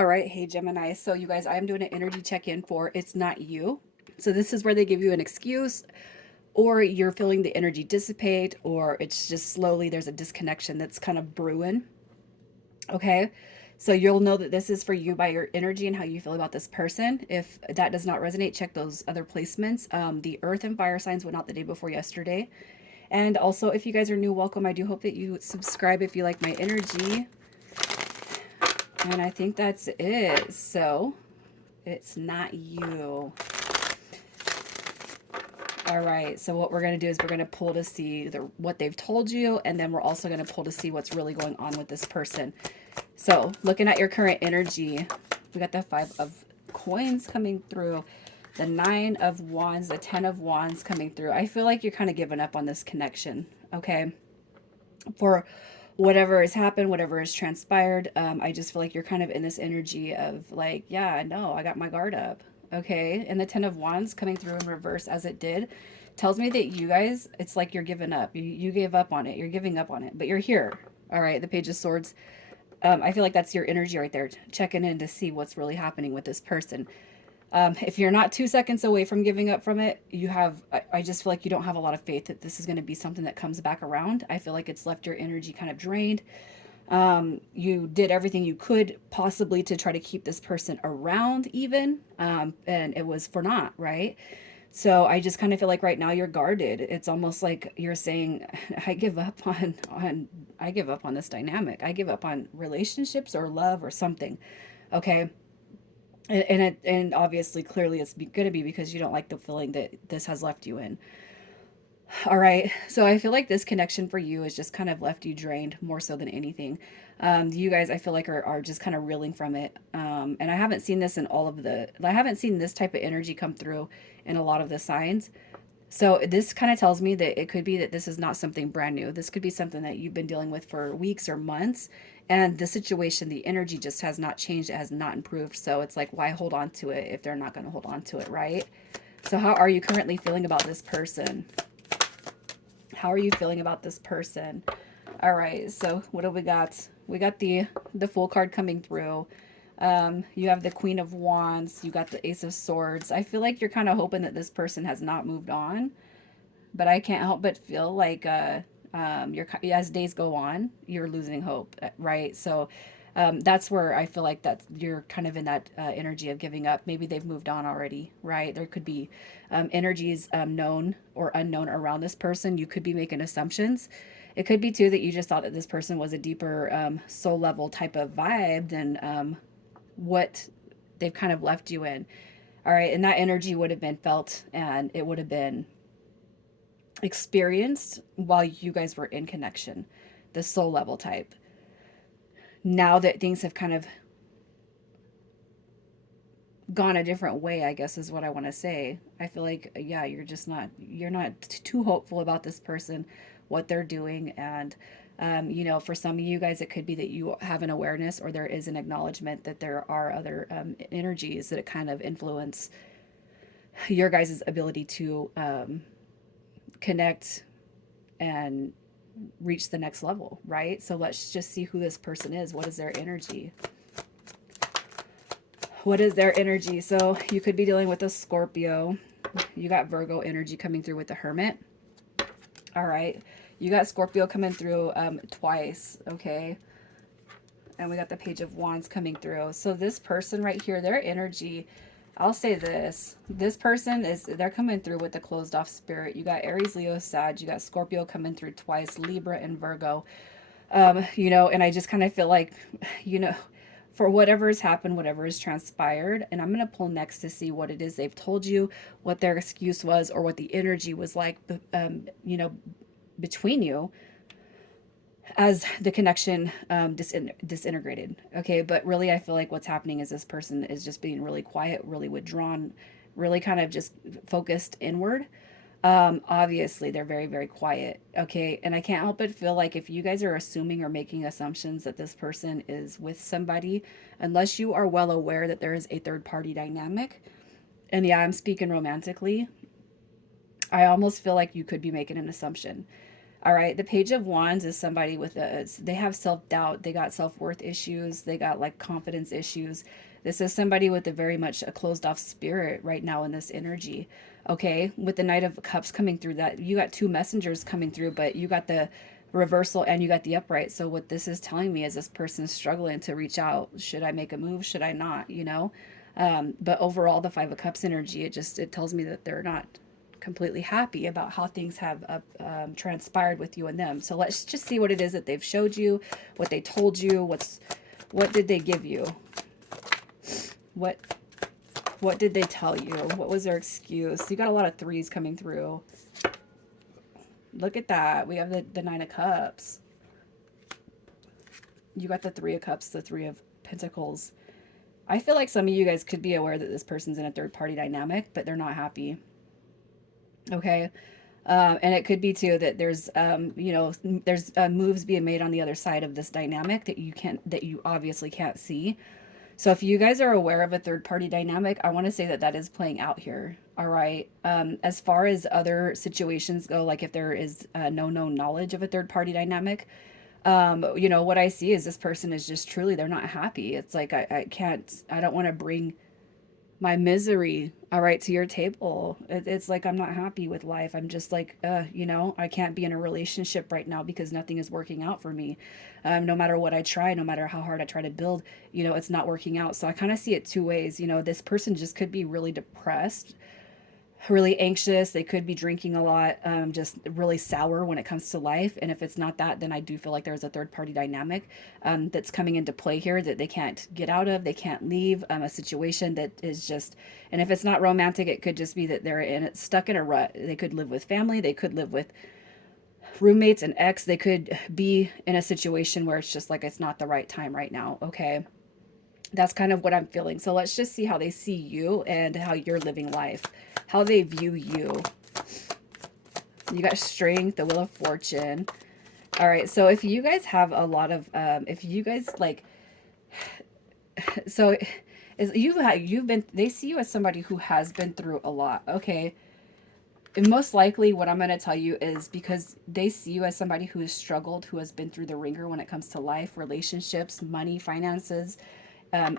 All right, hey Gemini. So you guys, I'm doing an energy check-in for it's not you. So this is where they give you an excuse, or you're feeling the energy dissipate, or it's just slowly there's a disconnection that's kind of brewing. Okay. So you'll know that this is for you by your energy and how you feel about this person. If that does not resonate, check those other placements. The earth and fire signs went out the day before yesterday. And also, if you guys are new, welcome. I do hope that you subscribe if you like my energy. And I think that's it. So it's not you. All right. So what we're going to do is we're going to pull to see what they've told you. And then we're also going to pull to see what's really going on with this person. So looking at your current energy, we got the 5 of coins coming through, the 9 of wands, the 10 of wands coming through. I feel like you're kind of giving up on this connection. Okay. For whatever has happened, whatever has transpired. I just feel like you're kind of in this energy of like, yeah, no, I got my guard up. Okay. And the 10 of wands coming through in reverse as it did tells me that you guys, it's like you're giving up. You gave up on it. You're giving up on it, but you're here. All right. The page of swords. I feel like that's your energy right there, checking in to see what's really happening with this person. If you're not 2 seconds away from giving up from it, you have, I just feel like you don't have a lot of faith that this is going to be something that comes back around. I feel like it's left your energy kind of drained. You did everything you could possibly to try to keep this person around, even, and it was for naught, right? So I just kind of feel like right now you're guarded. It's almost like you're saying, I give up I give up on this dynamic. I give up on relationships or love or something. Okay. And obviously, clearly, it's going to be because you don't like the feeling that this has left you in. All right. So I feel like this connection for you has just kind of left you drained more so than anything. You guys, I feel like are just kind of reeling from it. And I haven't seen this in I haven't seen this type of energy come through in a lot of the signs. So this kind of tells me that it could be that this is not something brand new. This could be something that you've been dealing with for weeks or months. And the situation, the energy just has not changed. It has not improved. So it's like, why hold on to it if they're not going to hold on to it, right? So how are you currently feeling about this person? How are you feeling about this person? All right. So what do we got? We got the Fool card coming through. You have the Queen of Wands. You got the Ace of Swords. I feel like you're kind of hoping that this person has not moved on, but I can't help but feel like you're as days go on, you're losing hope, right? So that's where I feel like that you're kind of in that energy of giving up. Maybe they've moved on already, right? There could be energies known or unknown around this person. You could be making assumptions. It could be too that you just thought that this person was a deeper soul level type of vibe than what they've kind of left you in. All right, and that energy would have been felt, and it would have been experienced while you guys were in connection, the soul level type. Now that things have kind of gone a different way, I guess is what I want to say. I feel like, yeah, you're not too hopeful about this person, what they're doing. And, for some of you guys, it could be that you have an awareness or there is an acknowledgement that there are other energies that kind of influence your guys' ability to connect and reach the next level, right? So let's just see who this person is. What is their energy? What is their energy? So you could be dealing with a Scorpio. You got Virgo energy coming through with the Hermit. All right. You got Scorpio coming through twice. Okay. And we got the Page of Wands coming through. So this person right here, their energy, I'll say this person they're coming through with the closed off spirit. You got Aries, Leo, Sag. You got Scorpio coming through twice, Libra and Virgo. And I just kind of feel like, you know, for whatever has happened, whatever has transpired, and I'm going to pull next to see what it is they've told you, what their excuse was, or what the energy was like, between you as the connection disintegrated. Okay, but really, I feel like what's happening is this person is just being really quiet, really withdrawn, really kind of just focused inward. Obviously, they're very, very quiet. Okay. And I can't help but feel like if you guys are assuming or making assumptions that this person is with somebody, unless you are well aware that there is a third party dynamic, and yeah, I'm speaking romantically, I almost feel like you could be making an assumption. All right, the Page of Wands is somebody with they have self-doubt, they got self-worth issues, they got like confidence issues. This is somebody with a very much a closed off spirit right now in this energy. Okay, with the Knight of Cups coming through, that you got two messengers coming through, but you got the reversal and you got the upright. So what this is telling me is this person is struggling to reach out. Should I make a move? Should I not? You know? But overall, the Five of Cups energy, it tells me that they're not completely happy about how things have transpired with you and them. So let's just see what it is that they've showed you, what they told you, what did they give you, what what did they tell you, what was their excuse. You got a lot of threes coming through. Look at that. We have the Nine of Cups. You got the Three of Cups, the Three of Pentacles. I feel like some of you guys could be aware that this person's in a third party dynamic, but they're not happy. Okay. And it could be too that there's, there's moves being made on the other side of this dynamic that you obviously can't see. So if you guys are aware of a third party dynamic, I want to say that that is playing out here. All right. As far as other situations go, like if there is no known knowledge of a third party dynamic, what I see is this person is just truly, they're not happy. It's like, I don't want to bring my misery, all right, to your table. It's like I'm not happy with life. I'm just like, I can't be in a relationship right now because nothing is working out for me. No matter what I try, no matter how hard I try to build, it's not working out. So I kind of see it two ways. This person just could be really depressed, really anxious. They could be drinking a lot, just really sour when it comes to life. And if it's not that, then I do feel like there's a third party dynamic that's coming into play here that they can't get out of. They can't leave a situation that is just, and if it's not romantic, it could just be that they're stuck in a rut. They could live with family. They could live with roommates and ex. They could be in a situation where it's just like, it's not the right time right now. Okay. That's kind of what I'm feeling. So let's just see how they see you and how you're living life, how they view you. You got Strength, the Wheel of Fortune. All right. So if you guys have a lot of, if you guys like, so is you've been, they see you as somebody who has been through a lot. Okay. And most likely what I'm going to tell you is because they see you as somebody who has struggled, who has been through the ringer when it comes to life, relationships, money, finances,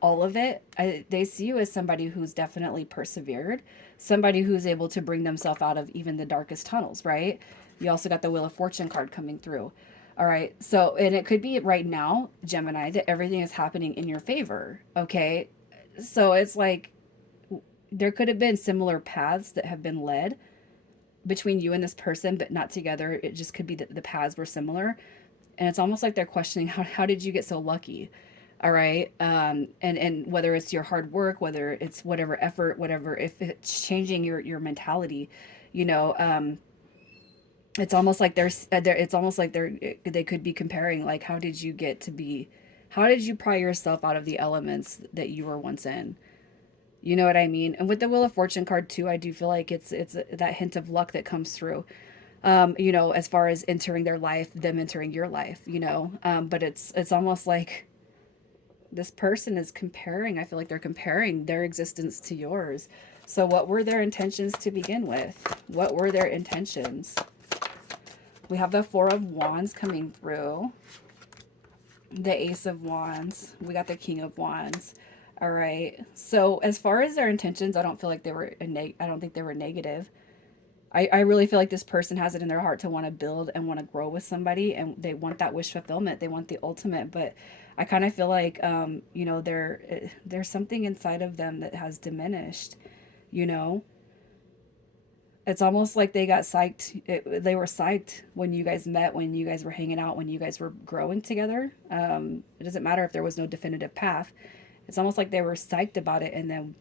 all of it. They see you as somebody who's definitely persevered, somebody who's able to bring themselves out of even the darkest tunnels, right? You also got the Wheel of Fortune card coming through. All right. So, and it could be right now, Gemini, that everything is happening in your favor. Okay. So it's like there could have been similar paths that have been led between you and this person, but not together. It just could be that the paths were similar. And it's almost like they're questioning, how did you get so lucky? All right. And whether it's your hard work, whether it's whatever effort, whatever, if it's changing your mentality, you know, it's almost like it's almost like they could be comparing, like, how did you pry yourself out of the elements that you were once in? You know what I mean? And with the Wheel of Fortune card too, I do feel like it's that hint of luck that comes through. As far as entering their life, them entering your life, but it's almost like this person is comparing. I feel like they're comparing their existence to yours. So what were their intentions to begin with? What were their intentions? We have the Four of Wands coming through. The Ace of Wands. We got the King of Wands. All right. So as far as their intentions, I don't feel like they were I don't think they were negative. I really feel like this person has it in their heart to want to build and want to grow with somebody, and they want that wish fulfillment. They want the ultimate, but I kind of feel like, there's something inside of them that has diminished, you know? It's almost like they got psyched. They were psyched when you guys met, when you guys were hanging out, when you guys were growing together. It doesn't matter if there was no definitive path. It's almost like they were psyched about it, and then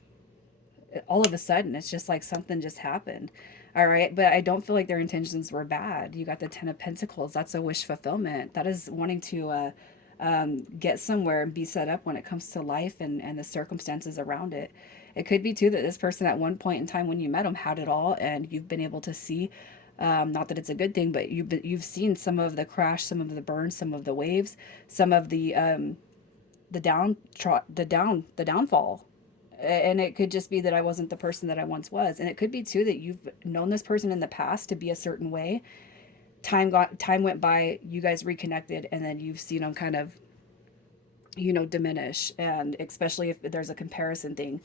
all of a sudden it's just like something just happened. All right. But I don't feel like their intentions were bad. You got the Ten of Pentacles. That's a wish fulfillment. That is wanting to get somewhere and be set up when it comes to life and the circumstances around it. It could be too that this person at one point in time when you met them had it all, and you've been able to see, not that it's a good thing, but you've seen some of the crash, some of the burn, some of the waves, some of the downfall. And it could just be that I wasn't the person that I once was. And it could be too that you've known this person in the past to be a certain way, time went by, you guys reconnected, and then you've seen them kind of, you know, diminish. And especially if there's a comparison thing.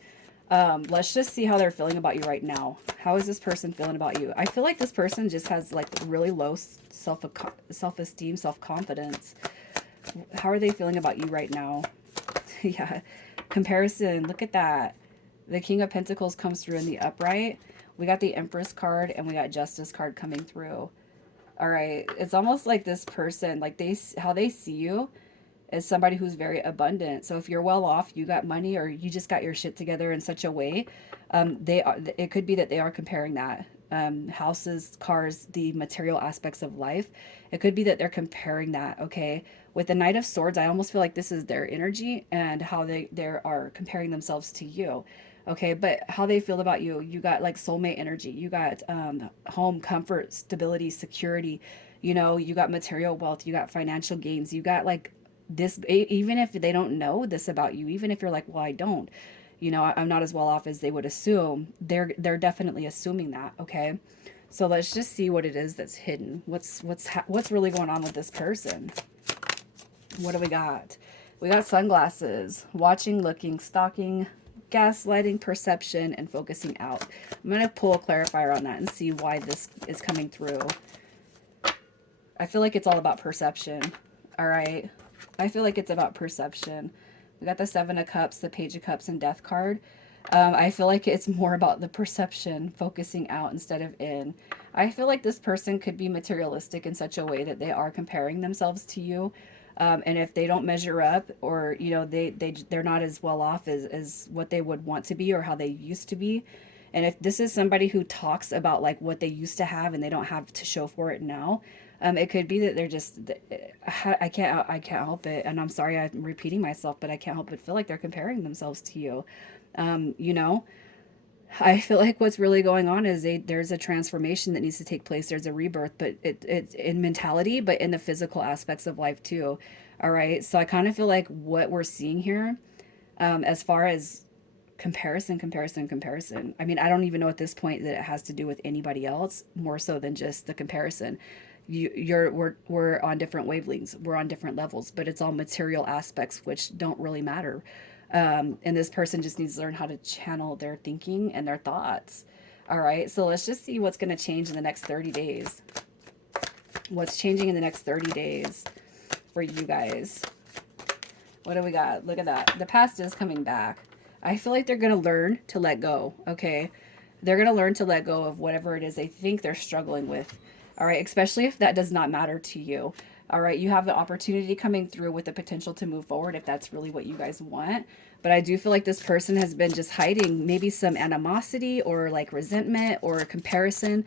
Let's just see how they're feeling about you right now. How is this person feeling about you? I feel like this person just has like really low self-esteem, self-confidence. How are they feeling about you right now? Yeah. Comparison. Look at that. The King of Pentacles comes through in the upright. We got the Empress card and we got Justice card coming through. All right. It's almost like this person, like how they see you is somebody who's very abundant. So if you're well off, you got money, or you just got your shit together in such a way, it could be that they are comparing that. Houses, cars, the material aspects of life. It could be that they're comparing that, okay? With the Knight of Swords, I almost feel like this is their energy and how they are comparing themselves to you. Okay, but how they feel about you, you got like soulmate energy. You got home, comfort, stability, security. You know, you got material wealth. You got financial gains. You got like this, even if they don't know this about you, even if you're like, well, I don't, you know, I'm not as well off as they would assume, they're definitely assuming that. Okay, so let's just see what it is that's hidden. What's really going on with this person? What do we got? We got sunglasses, watching, looking, stalking, gaslighting, perception, and focusing out. I'm going to pull a clarifier on that and see why this is coming through. I feel like it's all about perception. All right. I feel like it's about perception. We got the Seven of Cups, the Page of Cups, and Death card. I feel like it's more about the perception, focusing out instead of in. I feel like this person could be materialistic in such a way that they are comparing themselves to you. And if they don't measure up, or, you know, they're not as well off as what they would want to be or how they used to be. And if this is somebody who talks about like what they used to have and they don't have to show for it now, it could be that they're just, I can't help it. And I'm sorry I'm repeating myself, but I can't help but feel like they're comparing themselves to you. You know, I feel like what's really going on is there's a transformation that needs to take place. There's a rebirth, but it's in mentality, but in the physical aspects of life too. All right. So I kind of feel like what we're seeing here, as far as comparison. I mean, I don't even know at this point that it has to do with anybody else more so than just the comparison. We're on different wavelengths, we're on different levels, but it's all material aspects which don't really matter. And this person just needs to learn how to channel their thinking and their thoughts. All right, so let's just see what's going to change in the next 30 days. What's changing in the next 30 days for you guys? What do we got? Look at that. The past is coming back. I feel like they're going to learn to let go, okay? They're going to learn to let go of whatever it is they think they're struggling with. All right, especially if that does not matter to you. All right, you have the opportunity coming through with the potential to move forward if that's really what you guys want. But I do feel like this person has been just hiding maybe some animosity or like resentment or comparison.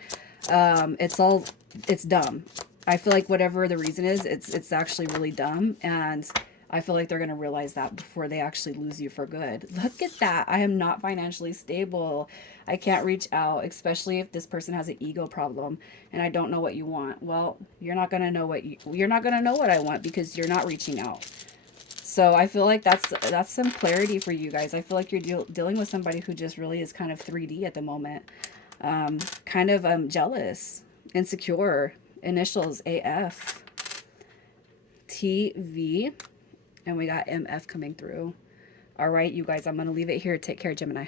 It's dumb. I feel like whatever the reason is, it's actually really dumb. And I feel like they're going to realize that before they actually lose you for good. Look at that. I am not financially stable. I can't reach out, especially if this person has an ego problem and I don't know what you want. Well, you're not going to know you're not going to know what I want because you're not reaching out. So I feel like that's some clarity for you guys. I feel like you're dealing with somebody who just really is kind of 3D at the moment. Kind of jealous, insecure, initials AF, TV. And we got MF coming through. All right, you guys, I'm going to leave it here. Take care, Gemini.